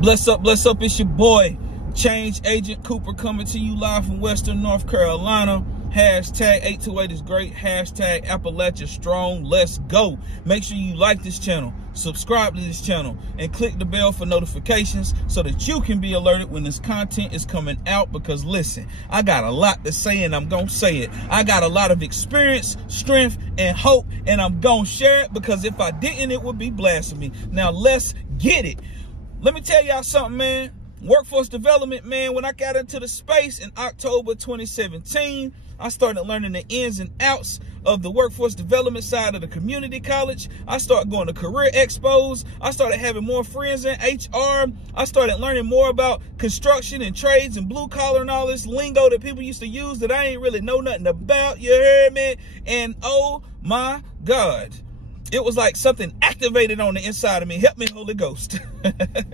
Bless up, it's your boy, Change Agent Cooper, coming to you live from Western North Carolina. Hashtag 828 is great. Hashtag Appalachia strong. Let's go. Make sure you like this channel, subscribe to this channel, and click the bell for notifications so that you can be alerted when this content is coming out. Because listen, I got a lot to say and I'm gonna say it. I got a lot of experience, strength, and hope, and I'm gonna share it, because if I didn't, it would be blasphemy. Now let's get it. Let me tell y'all something, man. Workforce development, man, when I got into the space in October 2017, I started learning the ins and outs of the workforce development side of the community college. I started going to career expos. I started having more friends in HR. I started learning more about construction and trades and blue collar and all this lingo that people used to use that I ain't really know nothing about. You heard me? And oh my God, it was like something activated on the inside of me. Help me, Holy Ghost.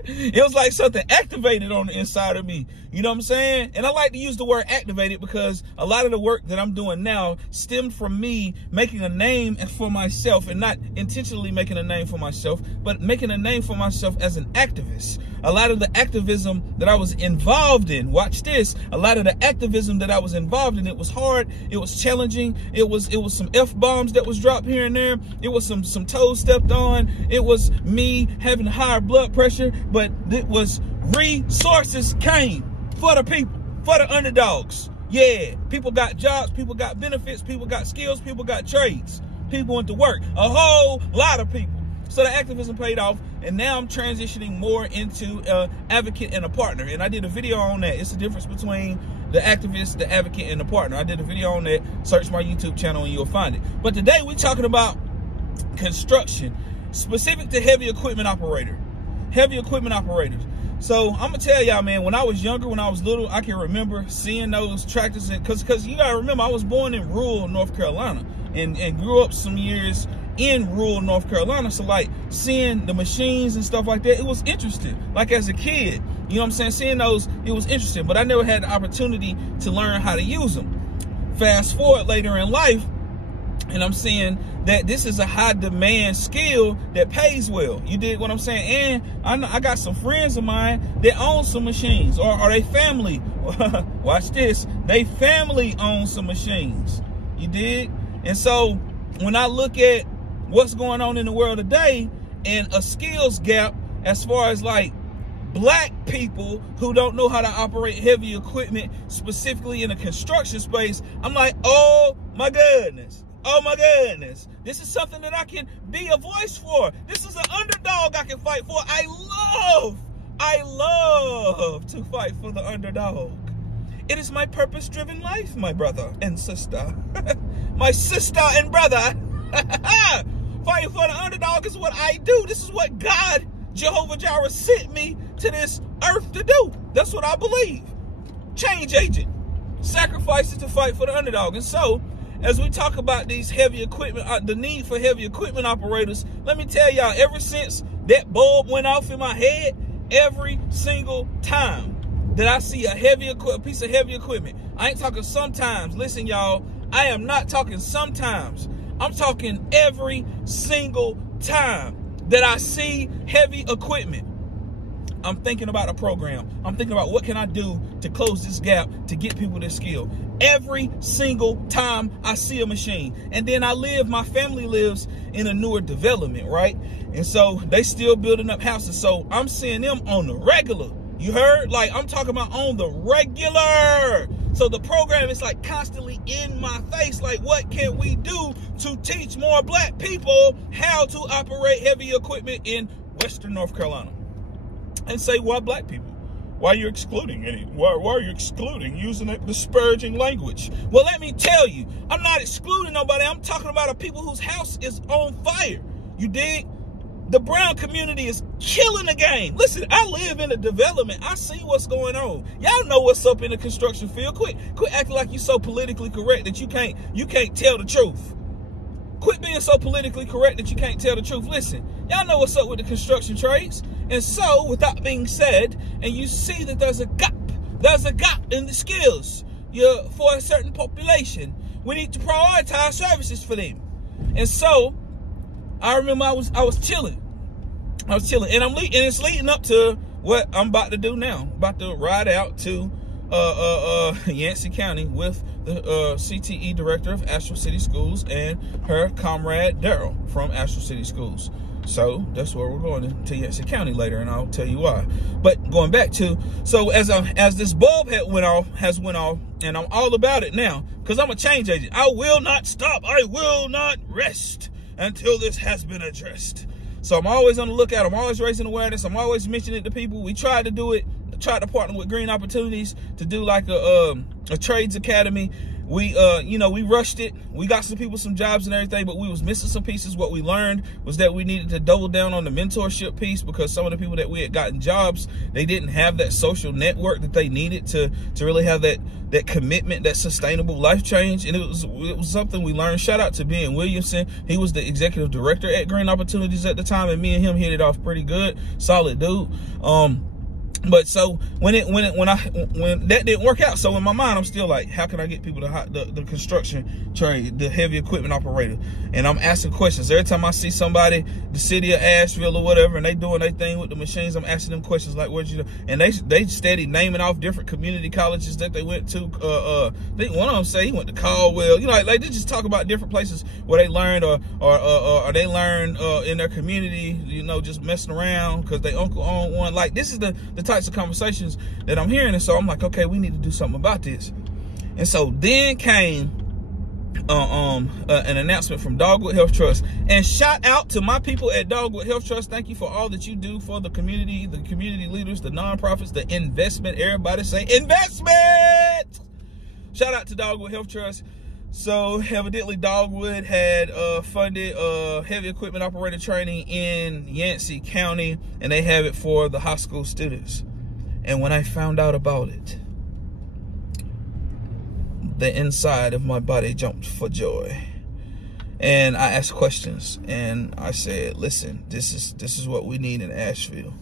It was like something activated on the inside of me. You know what I'm saying? And I like to use the word activated because a lot of the work that I'm doing now stemmed from me making a name for myself, and not intentionally making a name for myself, but making a name for myself as an activist. A lot of the activism that I was involved in, watch this, a lot of the activism that I was involved in, it was hard, it was challenging, it was some F-bombs that was dropped here and there, it was some toes stepped on, it was me having higher blood pressure, but it was resources came for the people, for the underdogs. Yeah, people got jobs, people got benefits, people got skills, people got trades, people went to work, a whole lot of people. So the activism paid off, and now I'm transitioning more into advocate and a partner. And I did a video on that. It's the difference between the activist, the advocate, and the partner. I did a video on that. Search my YouTube channel and you'll find it. But today we're talking about construction, specific to heavy equipment operators. So I'm gonna tell y'all, man, when I was younger, when I was little, I can remember seeing those tractors, because you gotta remember, I was born in rural North Carolina and grew up some years in rural North Carolina. So like seeing the machines and stuff like that, it was interesting. Like as a kid, you know what I'm saying, seeing those, it was interesting, but I never had the opportunity to learn how to use them. Fast forward later in life, and I'm seeing that this is a high demand skill that pays well. You dig what I'm saying? And I got some friends of mine that own some machines, or they family, watch this, they family owns some machines. You dig? And so when I look at what's going on in the world today and a skills gap as far as like black people who don't know how to operate heavy equipment, specifically in the construction space, I'm like, oh my goodness. Oh my goodness. This is something that I can be a voice for. This is an underdog I can fight for. I love to fight for the underdog. It is my purpose-driven life, my brother and sister. My sister and brother. Fighting for the underdog is what I do. This is what God, Jehovah Jireh, sent me to this earth to do. That's what I believe. Change agent. Sacrifices to fight for the underdog. And so, as we talk about these heavy equipment, the need for heavy equipment operators, let me tell y'all, ever since that bulb went off in my head, every single time that I see a piece of heavy equipment, I ain't talking sometimes. Listen, y'all, I am not talking sometimes. I'm talking every single time that I see heavy equipment, I'm thinking about a program. I'm thinking about what can I do to close this gap to get people this skill. Every single time I see a machine. And then my family lives in a newer development, right? And so they still building up houses. So I'm seeing them on the regular. You heard? Like, I'm talking about on the regular. So the program is like constantly in my face. Like, what can we do to teach more black people how to operate heavy equipment in Western North Carolina? And say, why black people? Why are you excluding any? Why are you excluding using that disparaging language? Well, let me tell you, I'm not excluding nobody. I'm talking about a people whose house is on fire. You dig? The brown community is killing the game. Listen, I live in a development. I see what's going on. Y'all know what's up in the construction field. Quit acting like you're so politically correct that you can't tell the truth. Quit being so politically correct that you can't tell the truth. Listen, y'all know what's up with the construction trades. And so, with that being said, and you see that there's a gap in the skills for a certain population, we need to prioritize services for them. And so, I remember I was chilling, and it's leading up to what I'm about to do now. I'm about to ride out to Yancey County with the CTE director of Asheville City Schools and her comrade Daryl from Asheville City Schools. So that's where we're going to Yancey County later, and I'll tell you why. But going back to, so as this bulb went off, and I'm all about it now, because I'm a change agent. I will not stop. I will not rest until this has been addressed. So I'm always on the lookout. I'm always raising awareness. I'm always mentioning it to people. We tried to do it. Tried to partner with Green Opportunities to do like a trades academy. We we rushed it. We got some people some jobs and everything, but we was missing some pieces. What we learned was that we needed to double down on the mentorship piece, because some of the people that we had gotten jobs, they didn't have that social network that they needed to really have that commitment, that sustainable life change. And it was something we learned. Shout out to Ben Williamson. He was the executive director at Green Opportunities at the time, and me and him hit it off pretty good. Solid dude. But so when that didn't work out, so in my mind I'm still like, how can I get people to the construction trade, the heavy equipment operator? And I'm asking questions every time I see somebody, the city of Asheville or whatever, and they doing their thing with the machines. I'm asking them questions like, where'd you do? And they steady naming off different community colleges that they went to. I think one of them say he went to Caldwell. Like they just talk about different places where they learned or they learned in their community, just messing around because they uncle owned one. Like this is the types of conversations that I'm hearing, and so I'm like, okay, we need to do something about this. And so then came an announcement from Dogwood Health Trust, and shout out to my people at Dogwood Health Trust. Thank you for all that you do for the community leaders, the nonprofits, the investment. Everybody say investment. Shout out to Dogwood Health Trust. So evidently Dogwood had funded heavy equipment operator training in Yancey County, and they have it for the high school students. And when I found out about it, the inside of my body jumped for joy. And I asked questions, and I said, listen, this is what we need in Asheville.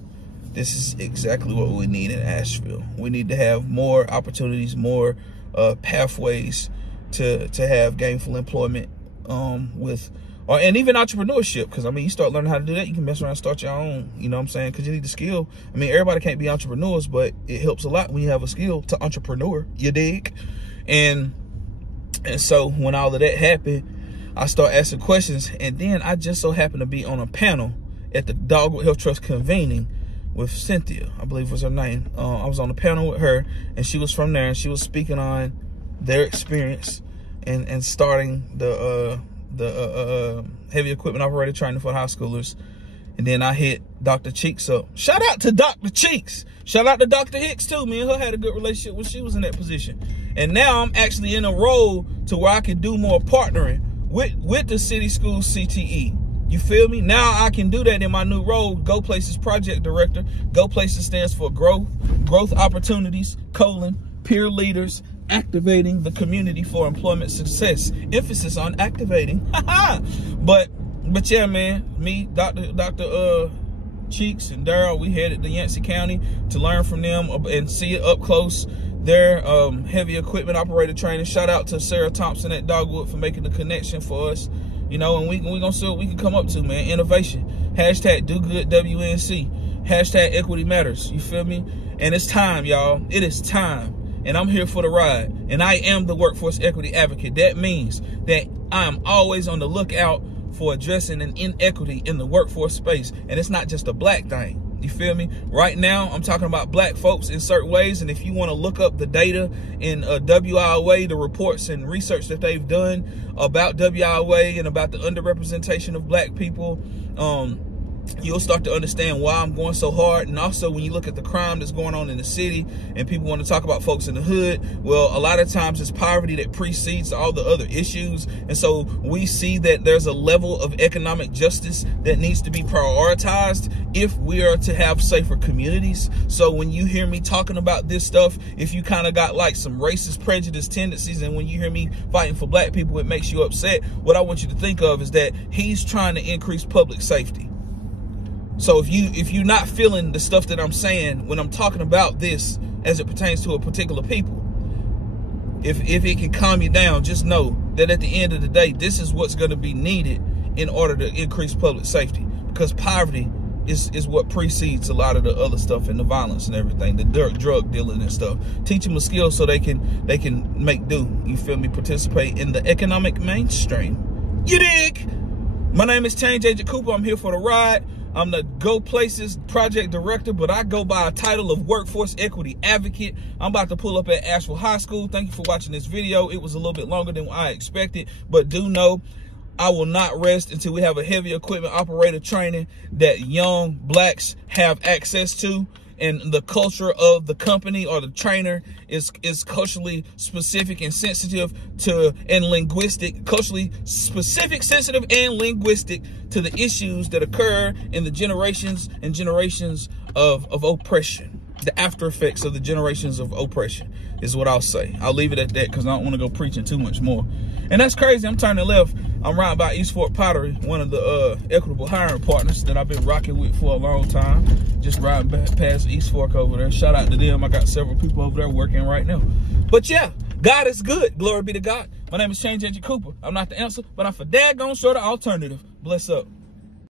This is exactly what we need in Asheville. We need to have more opportunities, more pathways to have gainful employment and even entrepreneurship, because you start learning how to do that, you can mess around and start your own, what I'm saying, because you need the skill. Everybody can't be entrepreneurs, but it helps a lot when you have a skill to entrepreneur, you dig? And so when all of that happened, I start asking questions, and then I just so happened to be on a panel at the Dogwood Health Trust convening with Cynthia, I believe was her name. I was on the panel with her, and she was from there, and she was speaking on their experience and starting the heavy equipment operator training for high schoolers. And then I hit Dr. Cheeks up. Shout out to Dr. Cheeks. Shout out to Dr. Hicks too. Me and her had a good relationship when she was in that position. And now I'm actually in a role to where I can do more partnering with the city school CTE. You feel me? Now I can do that in my new role, Go Places Project Director. Go Places stands for growth opportunities, peer leaders, activating the community for employment success. Emphasis on activating. But yeah, man, me, Dr. Cheeks and Daryl, we headed to Yancey County to learn from them and see it up close. Their heavy equipment operator training. Shout out to Sarah Thompson at Dogwood for making the connection for us. And we gonna see what we can come up to, man. Innovation. Hashtag do good WNC. Hashtag equity matters. You feel me? And it's time, y'all. It is time. And I'm here for the ride. And I am the workforce equity advocate. That means that I'm always on the lookout for addressing an inequity in the workforce space. And it's not just a black thing. You feel me? Right now, I'm talking about black folks in certain ways. And if you want to look up the data in WIOA, the reports and research that they've done about WIOA and about the underrepresentation of black people, you'll start to understand why I'm going so hard. And also, when you look at the crime that's going on in the city and people want to talk about folks in the hood, well, a lot of times it's poverty that precedes all the other issues. And so we see that there's a level of economic justice that needs to be prioritized if we are to have safer communities. So when you hear me talking about this stuff, if you kind of got like some racist prejudice tendencies, and when you hear me fighting for black people, it makes you upset, what I want you to think of is that he's trying to increase public safety. So if you're not feeling the stuff that I'm saying when I'm talking about this as it pertains to a particular people, if it can calm you down, just know that at the end of the day, this is what's going to be needed in order to increase public safety, because poverty is what precedes a lot of the other stuff and the violence and everything, the drug dealing and stuff. Teach them a skill so they can make do. You feel me? Participate in the economic mainstream. You dig? My name is Change Agent Cooper. I'm here for the ride. I'm the Go Places project director, but I go by a title of workforce equity advocate. I'm about to pull up at Asheville High School. Thank you for watching this video. It was a little bit longer than I expected, but do know I will not rest until we have a heavy equipment operator training that young blacks have access to. And the culture of the company or the trainer is culturally specific and sensitive to, and linguistic, culturally specific, sensitive, and linguistic to the issues that occur in the generations and generations of oppression. The after effects of the generations of oppression is what I'll say. I'll leave it at that because I don't want to go preaching too much more. And that's crazy. I'm turning left. I'm riding by East Fork Pottery, one of the equitable hiring partners that I've been rocking with for a long time. Just riding back past East Fork over there. Shout out to them. I got several people over there working right now. But yeah, God is good. Glory be to God. My name is Change Agent Cooper. I'm not the answer, but I'm for daggone sure the alternative. Bless up.